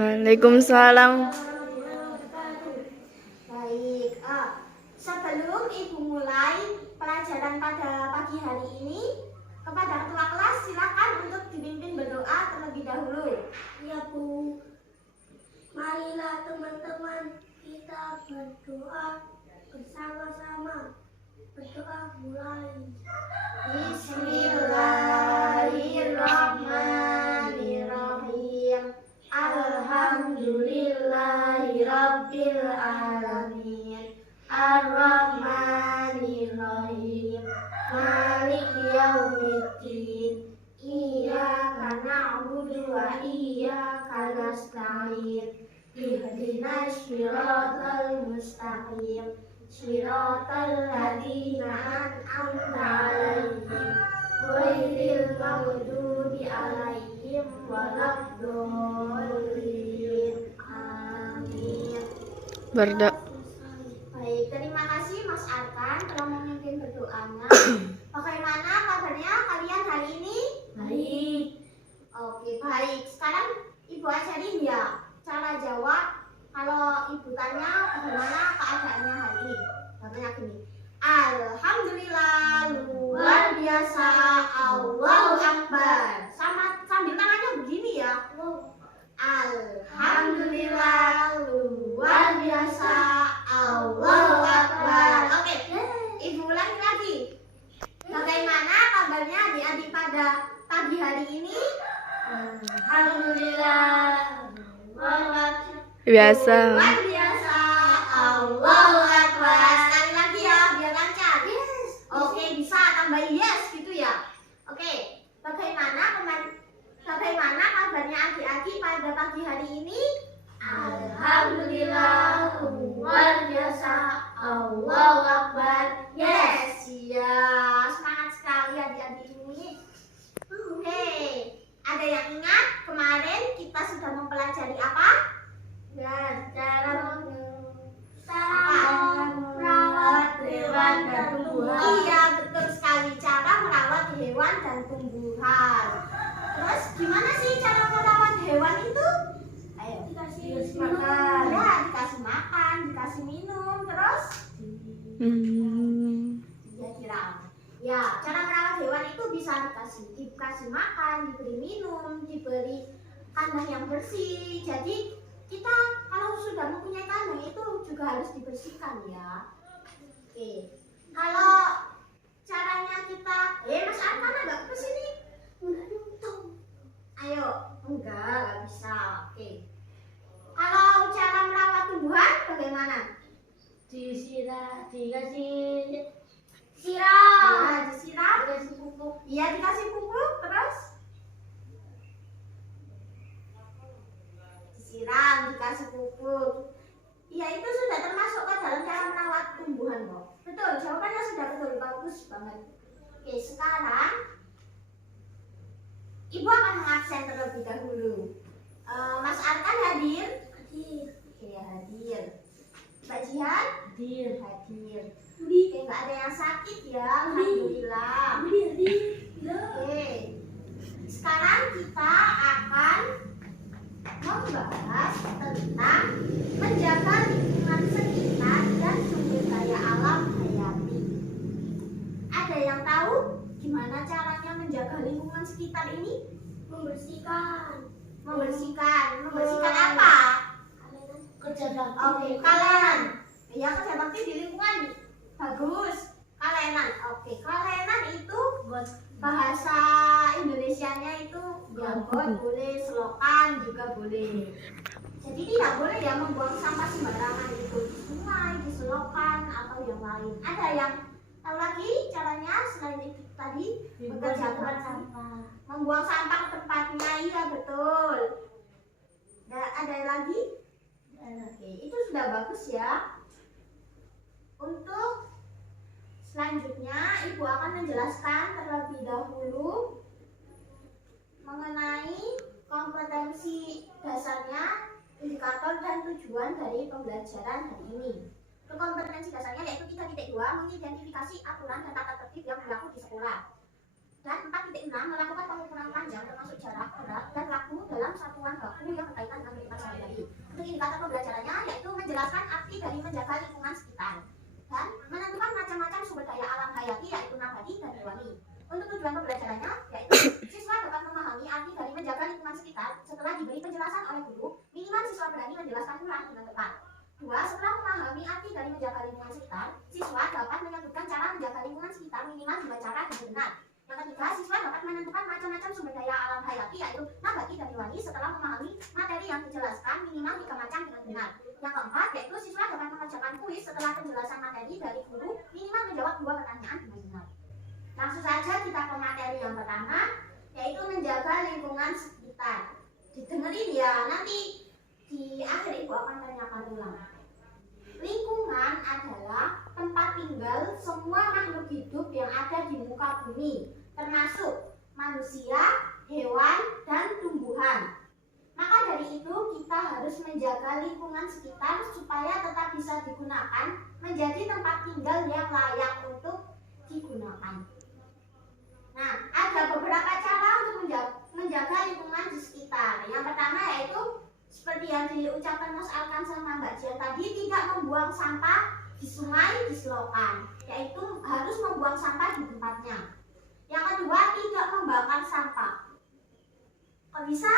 Waalaikumsalam. Baik, sebelum Ibu mulai pelajaran pada pagi hari ini, kepada ketua kelas silakan untuk dipimpin berdoa terlebih dahulu. Ya Bu, marilah teman-teman kita berdoa bersama-sama. Berdoa mulai. Bismillahirrahmanirrahim. Alhamdulillahirabbil alamin. Ar-Rahmanir-Rahim. Maliki yaumiddin. Iyyaka na'budu wa iyyaka nasta'in. Ihdinas siratal mustaqim. Siratal ladzina an'amta 'alaihim ghairil maghdubi 'alaihim waladdallin. Amin. Baik, terima kasih Mas Arkan telah memimpin berdoanya. Bagaimana kabarnya kalian hari ini? Baik. Oke, baik. Sekarang Ibu ajarin ya cara jawab kalau Ibu tanya bagaimana keadaannya hari ini. Contohnya gini. Alhamdulillah, luar biasa, Allahu Akbar. Sambil tangannya begini ya. Alhamdulillah, luar biasa, Allahu Akbar. Oke, Ibu ulangi lagi. Bagaimana kabarnya adik-adik pada pagi hari ini? Alhamdulillah. Biasa. Luar biasa, Allahu Akbar. Sekali lagi ya, biar lancar. Yes. Oke, bisa tambahin yes gitu ya. Oke, bagaimana kabarnya adik-adik pada pagi hari ini? Alhamdulillah, luar biasa, Allahu Akbar. Yes, ya, semangat sekali adik-adik ini. Oke, ada yang ingat kemarin kita sudah mempelajari apa? Ya, cara merawat hewan dan tumbuhan. Iya, betul sekali, cara merawat hewan dan tumbuhan. Terus gimana sih cara merawat hewan itu? Ayo, dikasih makan. Ya, dikasih makan, dikasih minum, terus ya dirawat. Ya, cara merawat hewan itu bisa dikasih makan, diberi minum, diberi kandang yang bersih. Jadi kita kalau sudah mempunyai kandang itu juga harus dibersihkan ya. Oke, kalau caranya kita, Mas Arkan agak ke sini. Ayo, enggak bisa. Oke. Kalau cara merawat tumbuhan bagaimana? Dikasih Siram. Ya, disiram. dikasih pupuk. Iya, dikasih pupuk, terus disiram, dikasih pupuk. Iya, itu sudah termasuk ke dalam cara merawat tumbuhan kok. Betul, jawabannya sudah betul, bagus banget. Oke, sekarang Ibu akan mengabsen terlebih dahulu. Mas Arkan hadir? Hadir. Oke, hadir. Mbak Jihan? Hadir. Hadir. Oke, nggak ada yang sakit ya, alhamdulillah. Oke, sekarang kita akan membahas tentang menjaga lingkungan sekitar dan sumber daya alam hayati. Ada yang tahu gimana caranya menjaga lingkungan sekitar ini? Membersihkan. Membersihkan apa? Kerja bakti. Oke, kalenan. Ya, kerja bakti di lingkungan. Bagus. Kalenan. Oke, kalenan itu bahasa Indonesianya itu got boleh, selokan juga boleh. Jadi tidak boleh ya membuang sampah sembarangan itu di sungai, di selokan atau yang lain. Ada yang tahu lagi caranya selain itu tadi? Bekerja sampah. Membuang sampah ke tempatnya, iya betul. Ada lagi? Oke, itu sudah bagus ya. Untuk selanjutnya, Ibu akan menjelaskan terlebih dahulu mengenai kompetensi dasarnya, indikator dan tujuan dari pembelajaran hari ini. Untuk kompetensi dasarnya yaitu 3.2 mengidentifikasi aturan dan tata tertib yang berlaku di sekolah. Dan 4.6 melakukan pengukuran panjang termasuk jarak, berat, dan waktu dalam satuan baku yang berkaitan dengan kehidupan sehari-hari. Untuk indikator pembelajarannya yaitu menjelaskan arti dari menjaga lingkungan sekitar dan menentukan macam-macam sumber daya alam hayati yaitu nabati dan hewani. Untuk tujuan pembelajarannya yaitu siswa dapat memahami arti dari menjaga lingkungan sekitar setelah diberi penjelasan oleh guru, minimal siswa berani menjelaskan ulang dengan tepat. 2. Setelah memahami arti dari menjaga lingkungan sekitar, siswa dapat menyebutkan cara menjaga lingkungan sekitar minimal 2 cara dengan benar. Yang ketiga, siswa dapat menentukan macam-macam sumber daya alam hayati yaitu nabati dan hewani setelah memahami materi yang dijelaskan minimal 3 macam dengan benar. Yang keempat, yaitu siswa dapat mengerjakan kuis setelah penjelasan materi dari guru minimal menjawab 2 pertanyaan dengan benar. Langsung saja kita ke materi yang pertama, yaitu menjaga lingkungan sekitar. Didengerin ya, nanti di akhir ibu akan tanyakan ulang. Lingkungan adalah tempat tinggal semua makhluk hidup yang ada di muka bumi, termasuk manusia, hewan, dan tumbuhan. Maka dari itu kita harus menjaga lingkungan sekitar supaya tetap bisa digunakan menjadi tempat tinggal yang layak untuk digunakan. Nah, ada beberapa cara untuk menjaga lingkungan di sekitar. Yang pertama yaitu seperti yang diucapkan Mas Alkan sama Mbak Jian tadi, tidak membuang sampah di sungai, di selokan, yaitu harus membuang sampah di tempatnya. Yang kedua, tidak membakar sampah. Kok bisa?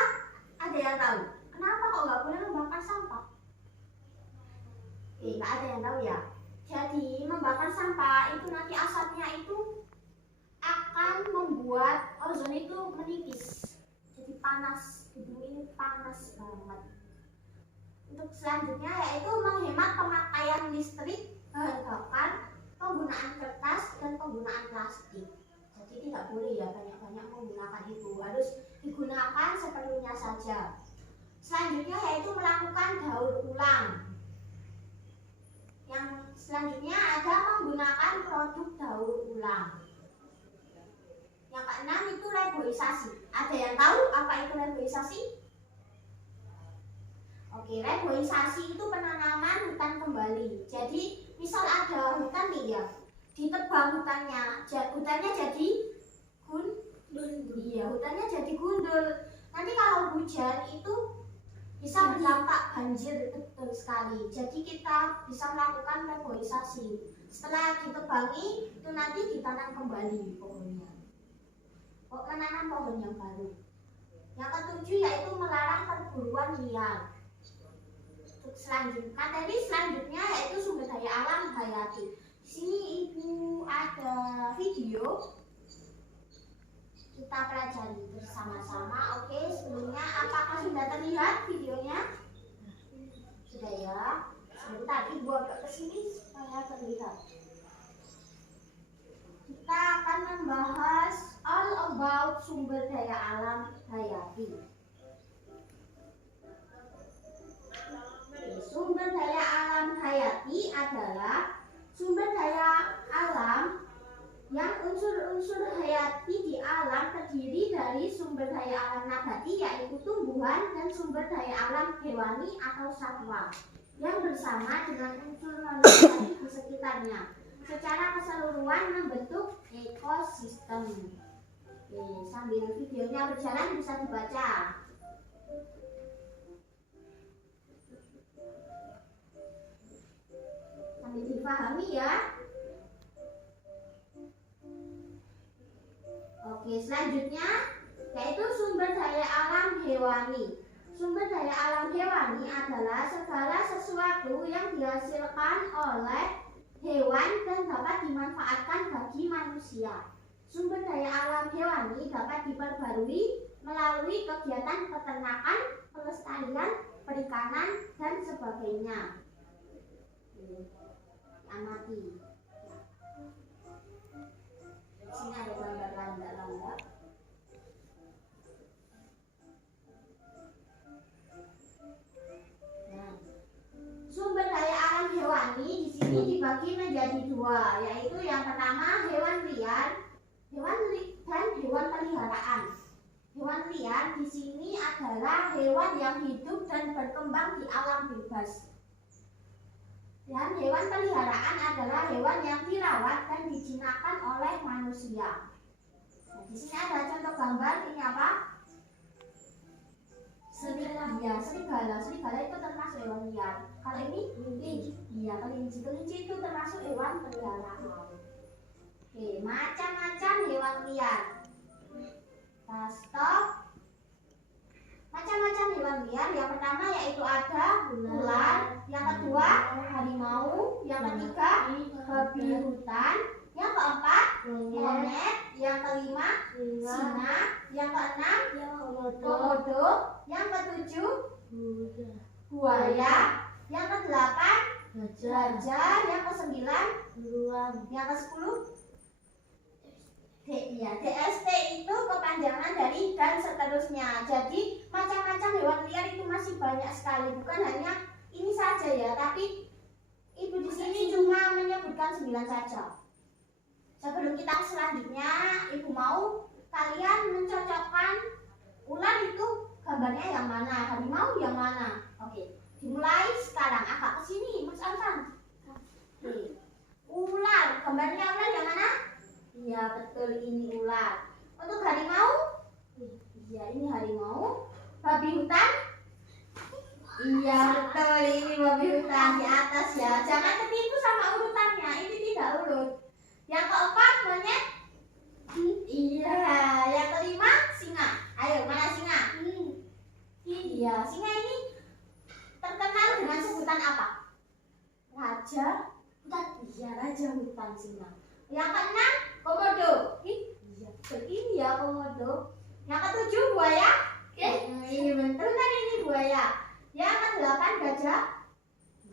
Ada yang tahu? Kenapa kok nggak boleh membakar sampah? Nggak ada yang tahu ya. Jadi membakar sampah itu nanti asapnya itu akan membuat ozon itu menipis. Jadi panas, di bumi ini panas banget. Untuk selanjutnya yaitu menghemat pemakaian listrik, bahan bakar, penggunaan kertas, dan penggunaan plastik. Jadi tidak boleh ya banyak-banyak menggunakan itu, harus digunakan seperlunya saja. Selanjutnya yaitu melakukan daur ulang. Yang selanjutnya ada menggunakan produk daur ulang. Yang keenam itu reboisasi. Ada yang tahu apa itu reboisasi? Oke, reboisasi itu penanaman hutan kembali. Jadi misal ada hutan nih ya, ditebang hutannya jadi gundul. Iya, hutannya jadi gundul. Nanti kalau hujan itu bisa berdampak banjir, betul sekali. Jadi kita bisa melakukan reboisasi. Setelah ditebangi itu nanti ditanam kembali pohonnya. Menanam pohon yang baru. Yang ketujuh yaitu melarang perburuan liar. Untuk selanjutnya yaitu sumber daya alam hayati. Di sini ibu ada video, kita pelajari bersama-sama. Oke, sebelumnya apakah sudah terlihat videonya? Sudah ya. Sebentar ibu agak kesini supaya terlihat. Kita akan membahas all about sumber daya alam hayati. Sumber daya alam hayati adalah sumber daya alam yang unsur-unsur hayati di alam terdiri dari sumber daya alam nabati yaitu tumbuhan dan sumber daya alam hewani atau satwa yang bersama dengan unsur manusia di sekitarnya secara keseluruhan membentuk ekosistem. Sambil videonya berjalan bisa dibaca. Sambil dipahami ya. Oke, selanjutnya yaitu sumber daya alam hewani. Sumber daya alam hewani adalah segala sesuatu yang dihasilkan oleh hewan dan dapat dimanfaatkan bagi manusia. Sumber daya alam hewani dapat diperbarui melalui kegiatan peternakan, pelestarian, perikanan, dan sebagainya. Amati. Di sini ada gambar landak-landak. Nah, sumber daya alam hewani di sini dibagi menjadi dua, yaitu yang pertama hewan liar, dan hewan peliharaan. Hewan liar di sini adalah hewan yang hidup dan berkembang di alam bebas. Dan hewan peliharaan adalah hewan yang dirawat dan dijinakkan oleh manusia. Nah, di sini ada contoh gambar, ini apa? Ya, serigala. Serigala itu termasuk hewan liar. Kalau ini kelinci. Iya, kelinci. Kelinci itu termasuk hewan peliharaan. Oke, macam-macam hewan liar. Kita stop. Macam-macam hewan liar. Yang pertama yaitu ada ular. Yang kedua harimau. Yang ketiga babi hutan. Yang keempat monyet. Yang kelima singa. Yang keenam komodo. Yang ketujuh buaya. Yang kedelapan gajah. Yang kesembilan beruang. Yang kesepuluh DST itu kepanjangan dari dan seterusnya. Jadi macam-macam hewan liar itu masih banyak sekali, bukan hanya ini saja ya, tapi ibu di sini cuma menyebutkan 9 saja. Sebelum kita selanjutnya, ibu mau kalian mencocokkan ular itu gambarnya yang mana, harimau yang mana. Oke, dimulai sekarang. Agak ke sini, Mas Arfan. Oke. Ular, gambarnya ular yang mana? Iya, betul, ini ular. Untuk harimau? Iya, ini harimau. Babi hutan? Iya, betul, ini babi hutan di atas ya. Jangan ketipu sama urutannya, ini tidak urut. Yang keempat monyet? Iya, yang kelima singa. Ayo, mana singa? Iya, singa ini terkenal dengan sebutan apa? Raja hutan. Iya, raja hutan singa. Yang keenam komodo. Iya, betul, ini ya komodo. Yang ketujuh buaya. Iya, betul kan ini buaya. Yang kedelapan gajah.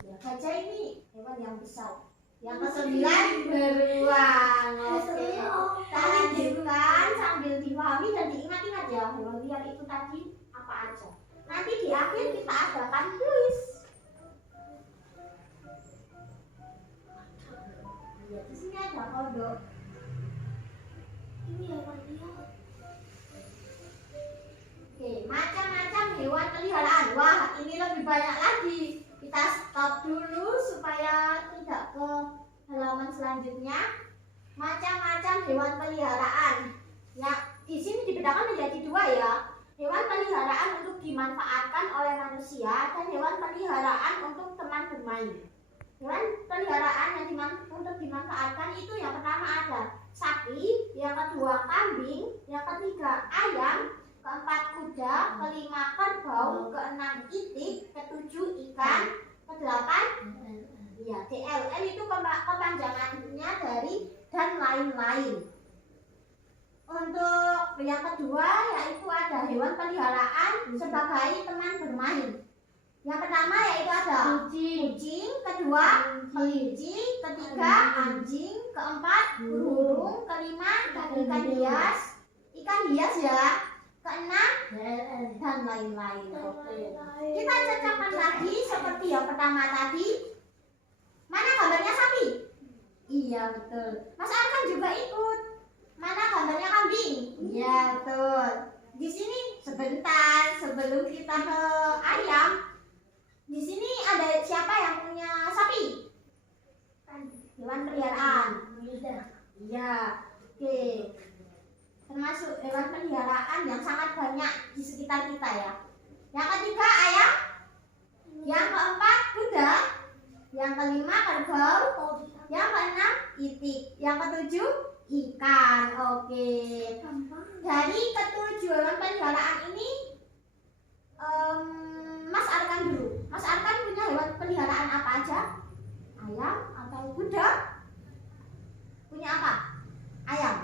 Iya, gajah ini hewan yang besar. Yang kesembilan beruang. Oke, kita lanjutkan sambil dipahami dan diingat-ingat ya hewan liar itu tadi apa aja. Nanti di akhir kita adakan kuis. Ya, di sini ada kodok. Ini hewan liar. Oke, macam-macam hewan peliharaan. Wah, ini lebih banyak lagi. Kita stop dulu supaya tidak ke halaman selanjutnya. Macam-macam hewan peliharaan. Ya, di sini dibedakan menjadi dua ya. Hewan peliharaan untuk dimanfaatkan oleh manusia dan hewan peliharaan untuk teman bermain. Hewan peliharaan yang untuk dimanfaatkan itu yang pertama ada sapi, yang kedua kambing, yang ketiga ayam, keempat kuda, kelima kerbau, keenam itik, ketujuh ikan, kedelapan ya DLL itu kepanjangannya dari dan lain-lain. Untuk yang kedua yaitu ada hewan peliharaan sebagai teman bermain. Yang pertama yaitu ada kucing, kedua kelinci, ketiga anjing, keempat burung, kelima ikan hias ya, keenam dan lain-lain. Oke. Kita cocokkan lagi seperti yang pertama tadi. Mana gambarnya sapi? Iya betul. Mas Arkan juga ikut. Mana gambarnya kambing? Iya betul. Di sini sebentar sebelum kita ke ayam. Di sini ada siapa yang punya sapi? Hewan peliharaan. Iya. Oke. Termasuk hewan peliharaan yang sangat banyak di sekitar kita ya. Yang ketiga ayam. Yang keempat kuda. Yang kelima kerbau. Yang keenam itik. Yang ketujuh ikan. Oke. Dari ketujuh hewan peliharaan ini Mas Arkan dulu. Mas Arkan punya hewan peliharaan apa aja? Ayam atau kuda? Punya apa? Ayam.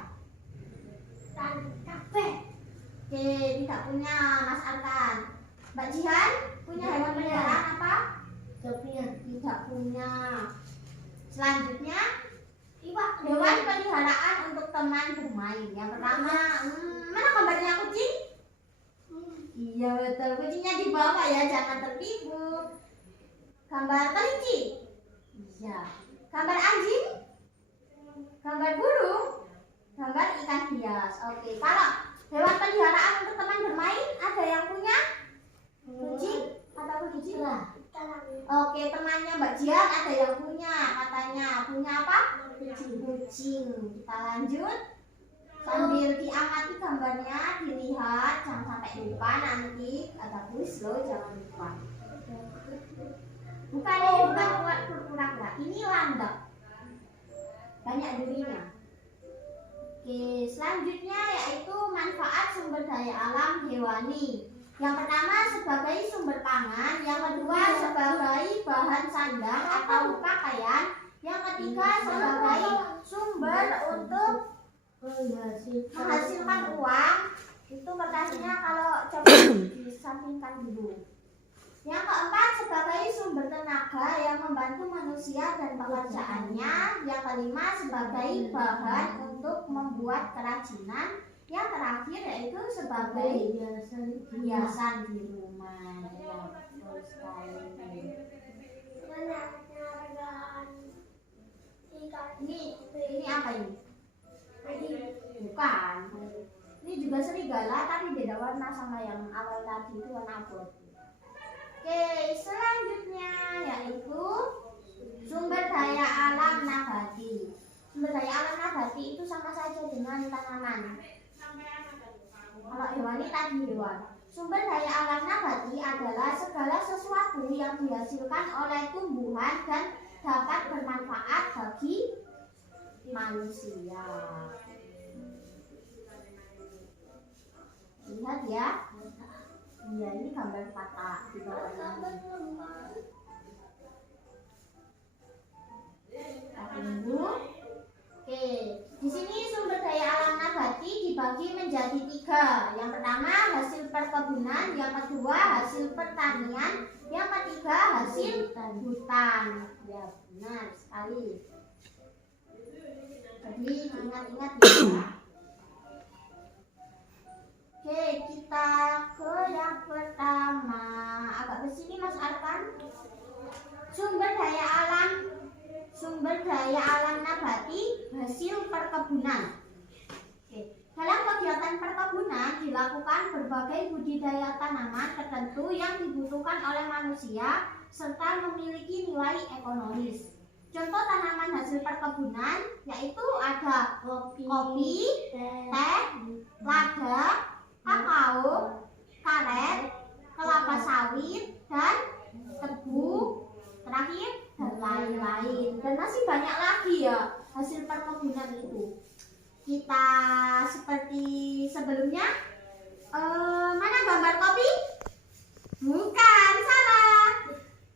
Oke, tidak punya Mas Arkan. Mbak Jihan punya hewan peliharaan apa? Tidak punya. Selanjutnya hewan peliharaan untuk teman bermain. Yang pertama, mana gambarnya kucing? Iya betul, kucingnya di bawah ya, jangan tertipu. Gambar kelinci? Iya. Gambar anjing? Gambar burung? Gambar ikan hias. Oke, kalau hewan peliharaan untuk teman bermain ada yang punya? Kucing atau kucing? Oke, temannya Mbak Jian ada yang punya, katanya punya apa? Kucing. Kita lanjut sambil diamalkan. jawabannya dilihat, jangan sampai lupa nanti ada kuis loh, jangan lupa. Bukan ini bukan kura-kura, ini landak. Banyak durinya. Oke, selanjutnya yaitu manfaat sumber daya alam hewani. Yang pertama sebagai sumber pangan, yang kedua sebagai bahan sandang atau pakaian, yang ketiga sebagai sumber untuk menghasilkan uang. Itu pertanyaannya kalau coba disampingkan dulu. Yang keempat sebagai sumber tenaga yang membantu manusia dan pekerjaannya. Yang kelima sebagai bahan untuk membuat kerajinan. Yang terakhir yaitu sebagai hiasan di rumah. Ya, betul sekali. Ini apa ini? Bukan. Ini juga serigala tapi beda warna sama yang awal tadi, itu warna abu. Oke, selanjutnya yaitu sumber daya alam nabati. Sumber daya alam nabati itu sama saja dengan tanaman. Kalau hewani tadi hewan. Sumber daya alam nabati adalah segala sesuatu yang dihasilkan oleh tumbuhan dan dapat bermanfaat bagi manusia. Lihat ya. Iya, ini gambar patah di bawah ini. Tunggu. Oke, di sini sumber daya alam nabati dibagi menjadi 3. Yang pertama hasil perkebunan, yang kedua hasil pertanian, yang ketiga hasil hutan. Ya, benar sekali. Jadi ingat-ingat ya. Oke, kita ke yang pertama. Agak ke sini Mas Arkan. Sumber daya alam nabati hasil perkebunan. Oke. Dalam kegiatan perkebunan dilakukan berbagai budidaya tanaman tertentu yang dibutuhkan oleh manusia serta memiliki nilai ekonomis. Contoh tanaman hasil perkebunan yaitu ada kopi, teh, lada, kakao, karet, kelapa sawit, dan tebu, terakhir dan lain-lain. Dan masih banyak lagi ya hasil perkebunan itu. Kita seperti sebelumnya, mana gambar kopi? Bukan, salah.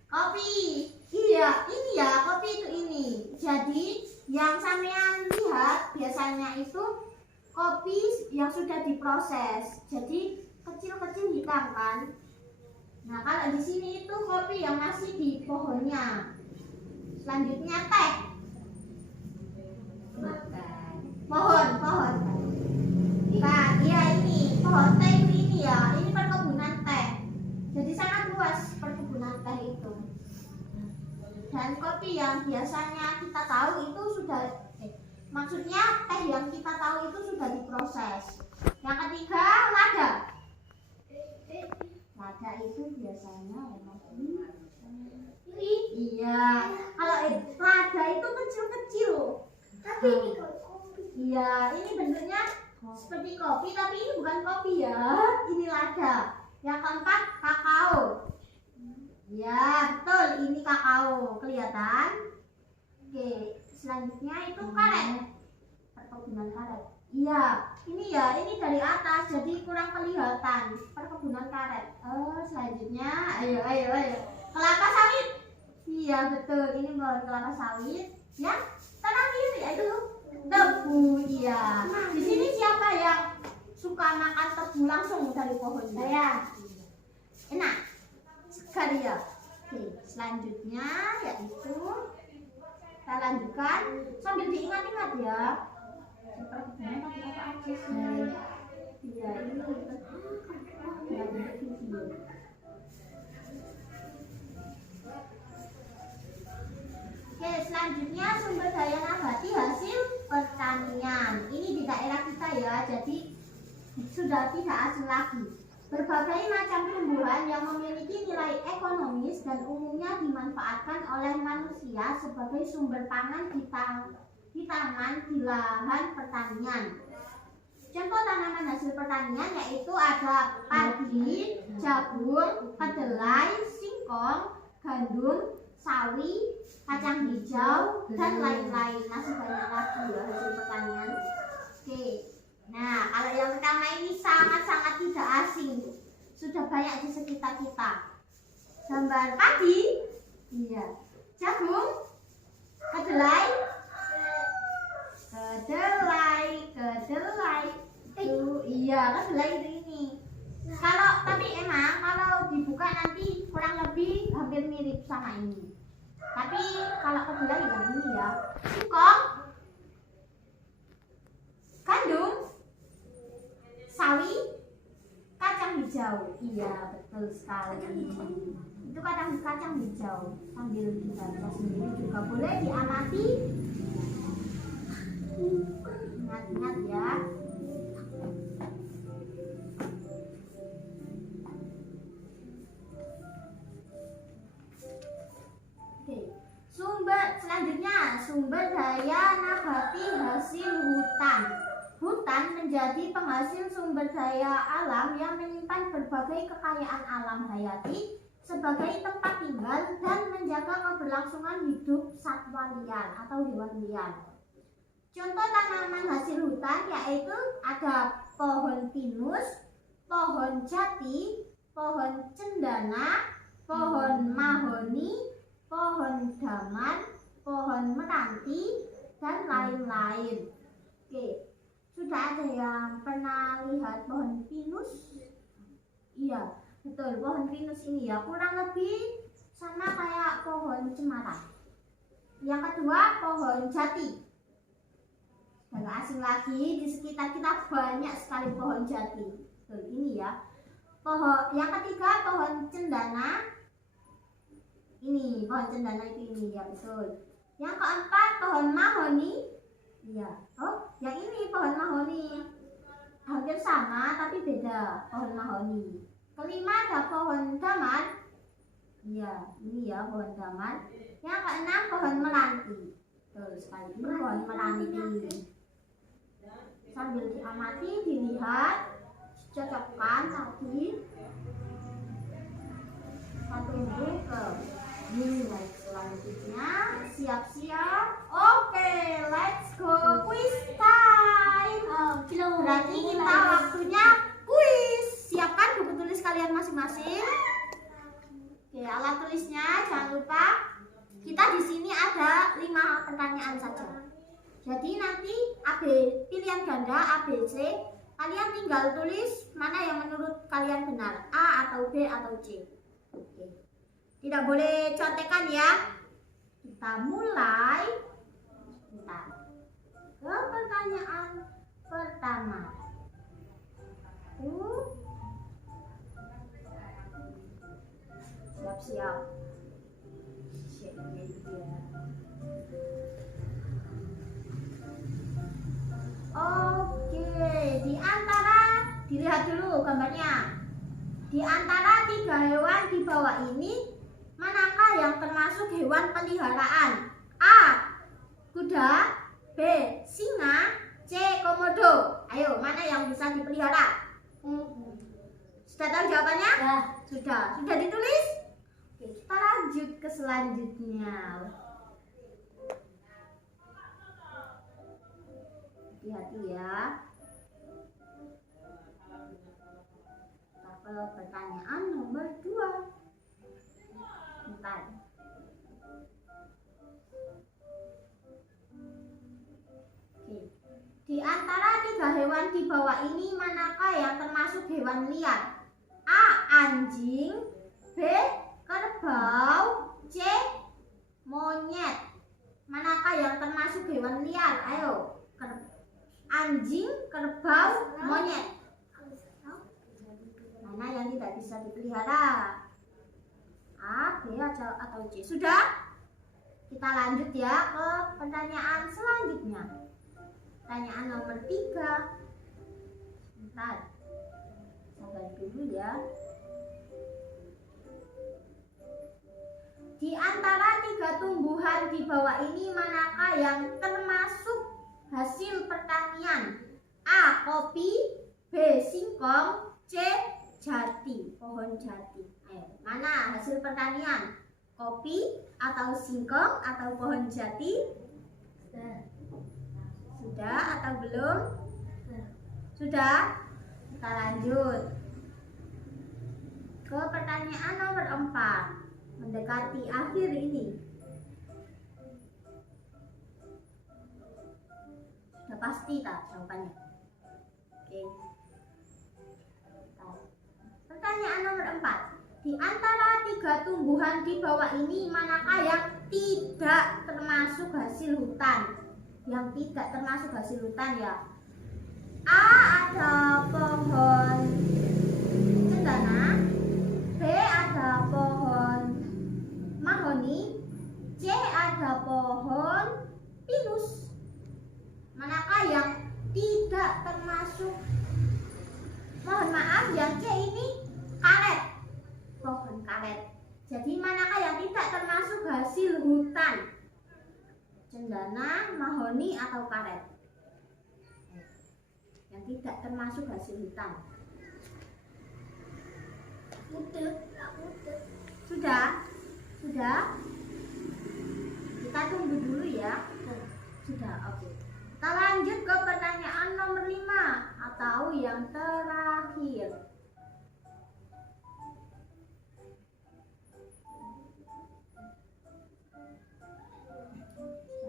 Kopi, iya ini ya kopi itu ini. Jadi yang sampean lihat biasanya itu kopi yang sudah diproses, jadi kecil-kecil hitam kan. Nah kalau di sini itu kopi yang masih di pohonnya. Selanjutnya teh. Pohon. Nah iya ini pohon teh ini ya. Ini perkebunan teh. Jadi sangat luas perkebunan teh itu. Dan kopi yang biasanya kita tahu itu sudah maksudnya teh yang kita tahu itu sudah diproses. Yang ketiga lada. Lada itu biasanya ini. Iya. Kalau lada itu kecil-kecil. Tapi ini kopi. Iya, ini bentuknya seperti kopi tapi ini bukan kopi ya. Ini lada. Yang keempat kakao. Ya betul, ini kakao. Kelihatan? Oke. Selanjutnya itu karet, perkebunan karet. Iya, ini dari atas jadi kurang kelihatan perkebunan karet. Selanjutnya, ayo. Kelapa sawit. Iya betul, ini pohon kelapa sawit. Ya, terakhir yaitu tebu. Iya. Di sini siapa yang suka makan tebu langsung dari pohonnya? Saya. Enak sekali ya. Oke, selanjutnya yaitu kita lanjutkan sambil diingat-ingat ya. Perkebunan tadi apa aja sih? Iya ini video. Oke, selanjutnya sumber daya nabati hasil pertanian. Ini di daerah kita ya, jadi sudah tidak asing lagi. Berbagai macam tumbuhan yang memiliki nilai ekonomis dan umumnya dimanfaatkan oleh manusia sebagai sumber pangan di taman di lahan pertanian. Contoh tanaman hasil pertanian yaitu ada padi, jagung, kedelai, singkong, gandum, sawi, kacang hijau, dan lain-lain. Masih banyak lagi ya hasil pertanian. Oke. Nah, kalau yang pertama ini sangat-sangat tidak asing. Sudah banyak di sekitar kita. Gambar padi, iya. Jagung, kedelai, itu iya kedelai itu ini. Tapi emang kalau dibuka nanti kurang lebih hampir mirip sama ini. Tapi kalau kedelai yang ini ya, singkong, gandum, sawi, kacang hijau. Iya betul sekali. Itu kacang hijau. Sambil dibaca sendiri juga boleh diamati. Ingat-ingat ya. Oke. Selanjutnya sumber daya nabati hasil hutan. Hutan menjadi penghasil sumber daya alam yang menyimpan berbagai kekayaan alam hayati sebagai tempat tinggal dan menjaga keberlangsungan hidup satwa liar atau hewan liar. Contoh tanaman hasil hutan yaitu ada pohon pinus, pohon jati, pohon cendana, pohon mahoni, pohon daman, pohon meranti, dan lain-lain. Oke, sudah ada yang pernah lihat pohon pinus? Iya, betul, pohon pinus ini ya kurang lebih sama kayak pohon cemara. Yang kedua, pohon jati. Gak asing lagi, di sekitar kita banyak sekali pohon jati. Tuh, ini ya. Yang ketiga pohon cendana. Ini pohon cendana itu ini ya betul. Yang keempat pohon mahoni. Iya. Oh, yang ini pohon mahoni. Hampir sama tapi beda, pohon mahoni. Kelima ada pohon daman. Iya, ini ya pohon daman. Yang keenam pohon meranti. Betul sekali, ini pohon meranti. Sambil diamati, dilihat, cocokkan tadi satu ke slide selanjutnya. Siap-siap. Oke, let's go quiz time. Berarti kita waktunya quiz. Siapkan buku tulis kalian masing-masing. Oke, alat tulisnya jangan lupa. Kita di sini ada 5 pertanyaan saja. Jadi nanti pilihan ganda A, B, C, kalian tinggal tulis mana yang menurut kalian benar, A atau B atau C. Oke. Tidak boleh contekan ya. Kita mulai. Bentar. Ke pertanyaan pertama. Siap-siap. Oke, dilihat dulu gambarnya. Di antara 3 hewan di bawah ini, manakah yang termasuk hewan peliharaan? A. Kuda, B. Singa, C. Komodo. Ayo, mana yang bisa dipelihara? Sudah tahu jawabannya? Ya. Sudah ditulis? Oke, kita lanjut ke selanjutnya. Hati-hati ya. Kita ke pertanyaan nomor 2. Bentar. Oke. Di antara 3 hewan di bawah ini, manakah yang termasuk hewan liar? A. Anjing, B. Kerbau, C. Monyet. Manakah yang termasuk hewan liar? Ayo. Anjing, kerbau, monyet. Mana yang tidak bisa dipelihara? A, B, atau C? Sudah? Kita lanjut ya ke pertanyaan selanjutnya. Pertanyaan nomor 3. Bentar. Sabar dulu ya. Di antara 3 tumbuhan di bawah ini, manakah yang termasuk hasil pertanian? A. Kopi, B. Singkong, C. Jati, pohon jati. Ayo, mana hasil pertanian? Kopi atau singkong atau pohon jati? Sudah atau belum? Sudah? Kita lanjut ke pertanyaan nomor 4. Mendekati akhir ini. Sudah pasti tak jawabannya? Oke. Pertanyaan nomor 4. Di antara 3 tumbuhan di bawah ini, manakah yang tidak termasuk hasil hutan? Yang tidak termasuk hasil hutan ya. A. Ada pohon cendana, B. Ada pohon mahoni, C. Ada pohon pinus. Manakah yang tidak termasuk? Mohon maaf, yang C ini karet, pohon karet. Jadi manakah yang tidak termasuk hasil hutan? Cendana, mahoni, atau karet? Yang tidak termasuk hasil hutan. Sudah? Sudah? Kita tunggu dulu ya. Sudah, oke. Kita lanjut ke pertanyaan nomor 5 atau yang terakhir.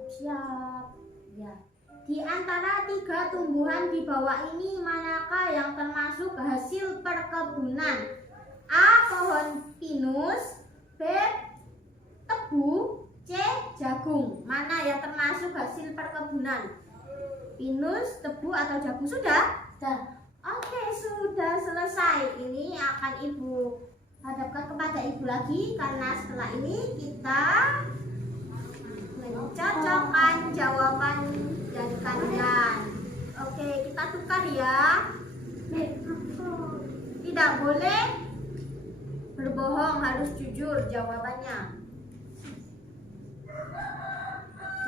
Siap. Ya. Di antara 3 tumbuhan di bawah ini, manakah yang termasuk hasil perkebunan? A. Pohon pinus, B. Tebu, C. Jagung. Mana yang termasuk hasil perkebunan? Pinus, tebu, atau jagung? Sudah? Sudah. Oke, sudah selesai. Ini akan Ibu hadapkan kepada Ibu lagi, karena setelah ini kita mencocokkan jawaban dari kalian. Oke, kita tukar ya. Tidak boleh berbohong, harus jujur jawabannya.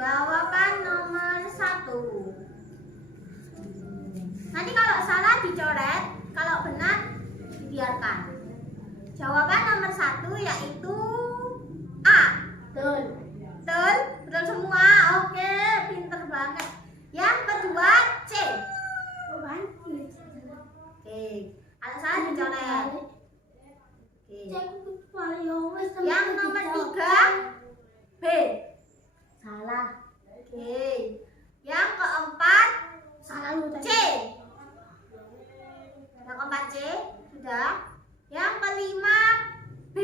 Jawaban nomor 1. Nanti kalau salah dicoret, kalau benar dibiarkan. Jawaban nomor 1 yaitu A. Betul. Betul? Betul semua? Oke, pinter banget. Yang kedua C. Oke, kalau salah dicoret. Oke. Yang nomor 3 B. Salah. Oke. Yang keempat Salah lu C. tadi. Yang keempat C. Sudah. Yang kelima B.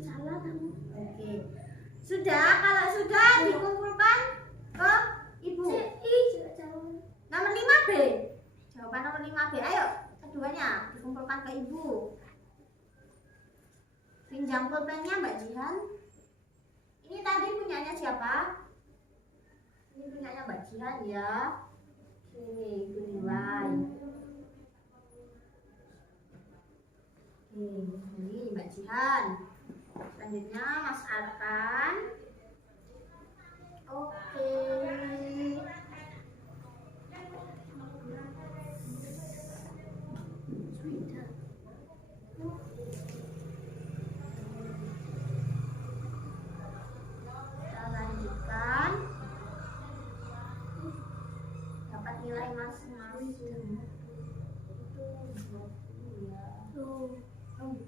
Salah kamu. Oke. Sudah. Kalau sudah dikumpulkan ke Ibu. Nomor 5 B. Jawaban nomor 5 B. Ayo, keduanya dikumpulkan ke Ibu. Pinjam pulpennya Mbak Jihan. Ini tadi punyanya siapa? Ini punyanya Mbak Jihan ya. Oke, itu nilai. Oke, ini Mbak Jihan. Selanjutnya Mas Arkan. Oke. Kita lanjutkan. Dapat nilai masing-masing. Itu 20 ya. Oh,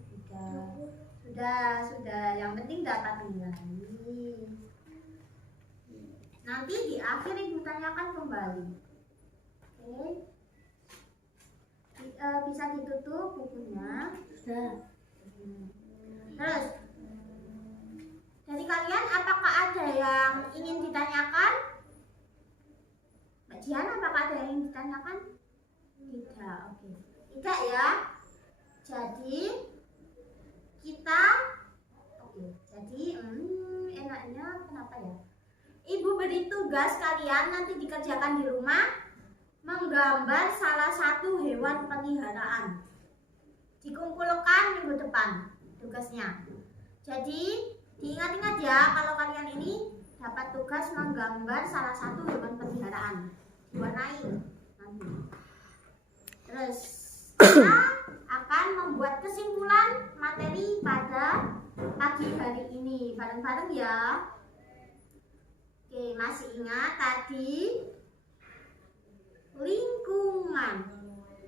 3. Sudah. Yang penting dapat nilai. Nanti di akhir Ibu tanyakan kembali. Oke. Bisa ditutup bukunya. Sudah. Terus, dari kalian apakah ada yang ingin ditanyakan? Mbak Jihan, apakah ada yang ingin ditanyakan? Tidak, oke. Tidak ya. Jadi kita, oke. Jadi enaknya kenapa ya? Ibu beri tugas kalian nanti dikerjakan di rumah, menggambar salah satu hewan peliharaan. Dikumpulkan minggu depan tugasnya. Jadi diingat-ingat ya, kalau kalian ini dapat tugas menggambar salah satu hewan peliharaan, diwarnai. Terus kita akan membuat kesimpulan materi pada pagi hari ini bareng-bareng ya. Oke, masih ingat tadi lingkungan?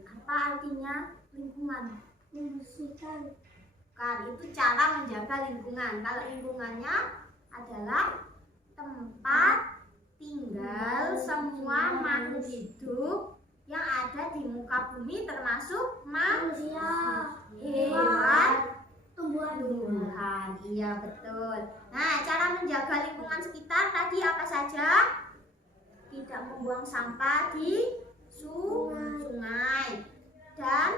Apa artinya lingkungan? Membersihkan. Kan itu cara menjaga lingkungan. Kalau lingkungannya adalah tempat tinggal semua makhluk hidup yang ada di muka bumi termasuk Manusia. hewan, Tumbuhan. Iya betul. Nah, cara menjaga lingkungan sekitar tadi apa saja? Tidak membuang sampah di sungai dan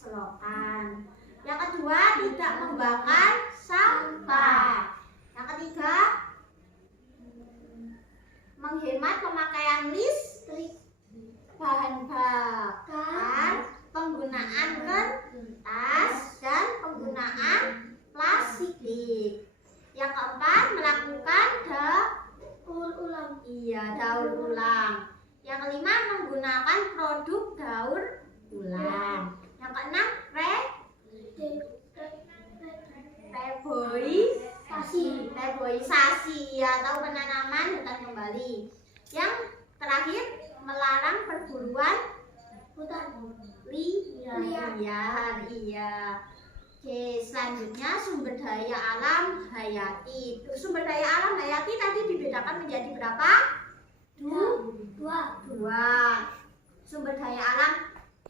selokan. Yang kedua, tidak membakar sampah. Yang ketiga, menghemat pemakaian listrik, bahan bakar, penggunaan kertas, dan penggunaan plastik. Yang keempat, melakukan daur ulang. Yang kelima, menggunakan produk daur ulang. Yang keenam, reboisasi atau penanaman hutan kembali. Yang terakhir, melarang perburuan liar. Iya. Oke, selanjutnya sumber daya alam hayati. Sumber daya alam hayati tadi dibedakan menjadi berapa? Dua. Sumber daya alam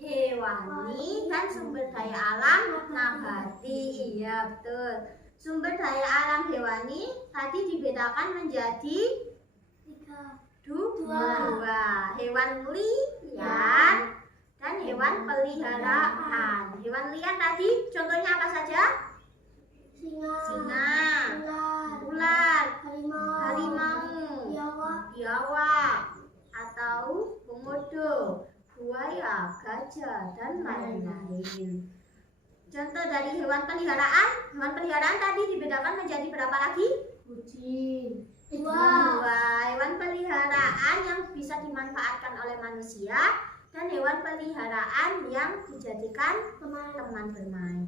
hewani dan sumber daya alam nabati. Iya, betul. Sumber daya alam hewani tadi dibedakan menjadi dua. Hewan liar dan hewan peliharaan. Hewan liar tadi contohnya apa saja? Singa, ular, harimau, biawak atau komodo, buaya, gajah, dan lain-lain. Contoh dari hewan peliharaan tadi dibedakan menjadi berapa lagi? Dua. Hewan peliharaan yang bisa dimanfaatkan oleh manusia dan hewan peliharaan yang dijadikan teman bermain.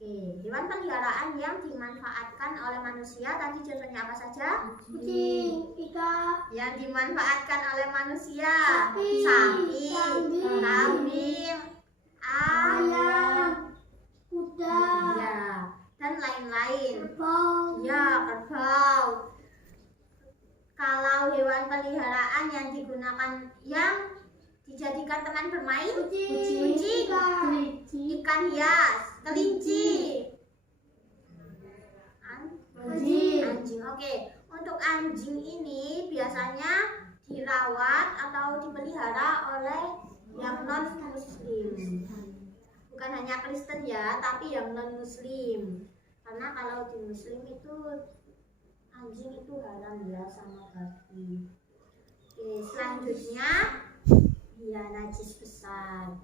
Oke, hewan peliharaan yang dimanfaatkan oleh manusia tadi contohnya apa saja? Kucing, ikan, Yang dimanfaatkan oleh manusia, Sapi, kambing, ayam, kuda, ya, dan lain-lain. kerbau, Ya, kerbau. Kalau hewan peliharaan yang dijadikan teman bermain, kucing, ikan hias, kelinci, anjing. Oke, untuk anjing ini biasanya dirawat atau dipelihara oleh yang non muslim. Bukan hanya Kristen ya, tapi yang non muslim. Karena kalau di muslim itu anjing itu haram ya sama babi. Oke, selanjutnya ya najis besar.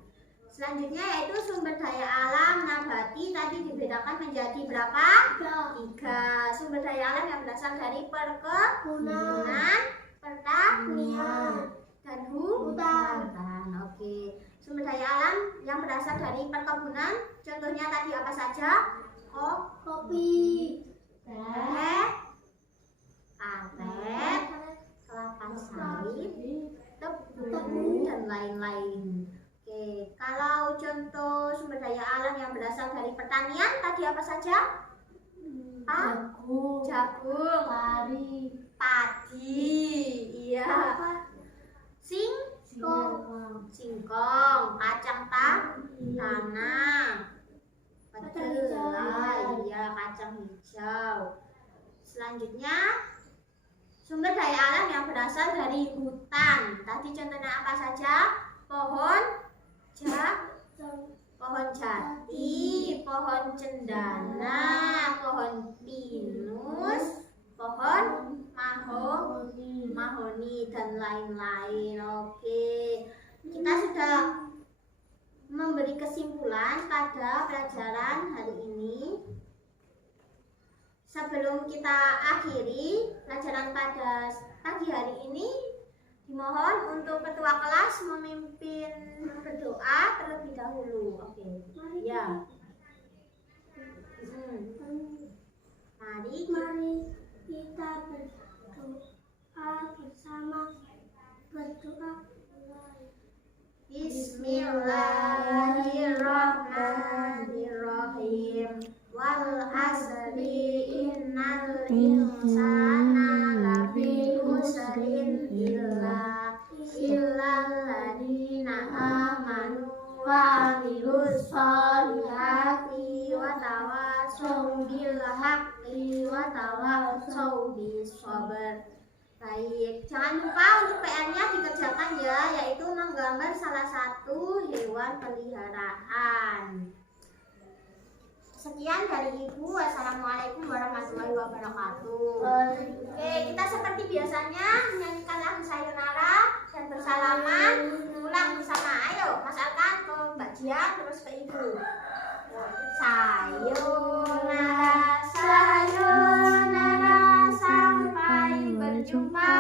Selanjutnya yaitu sumber daya alam nabati tadi dibedakan menjadi berapa? 3. Sumber daya alam yang berasal dari perkebunan, pertanian, dan hutan. Oke. Sumber daya alam yang berasal dari perkebunan contohnya tadi apa saja? kopi, Teh, karet, kelapa sawit, tebu, dan lain-lain. Oke, kalau contoh sumber daya alam yang berasal dari pertanian tadi apa saja? Jagung, padi, iya, singkong, kacang tanah, kedelai, iya, kacang hijau. Selanjutnya sumber daya alam yang berasal dari hutan. Tadi contohnya apa saja? Pohon jati, pohon cendana, pohon pinus, pohon mahoni, dan lain-lain. Oke, kita sudah memberi kesimpulan pada pelajaran hari ini. Sebelum kita akhiri pelajaran pada pagi hari ini dimohon untuk ketua kelas memimpin berdoa terlebih dahulu. Oke. Ya. Mari kita berdoa bersama. Berdoa. Bismillahirrahmanirrahim. Wal asri innal insana lafi khusrin illa alladziina amanu wa amilus sholihati wa tawassaw bil haqqi wa tawassaw bis sabr. Baik, jangan lupa untuk PR-nya dikerjakan ya, yaitu menggambar salah satu hewan peliharaan. Sekian dari Ibu. Wassalamualaikum warahmatullahi wabarakatuh. Oke, kita seperti biasanya menyanyikan lagu sayonara dan bersalaman. Ulang bersama, ayo Mas Alkan ke Mbak Jian terus ke Ibu. Sayonara, sayonara, sampai berjumpa.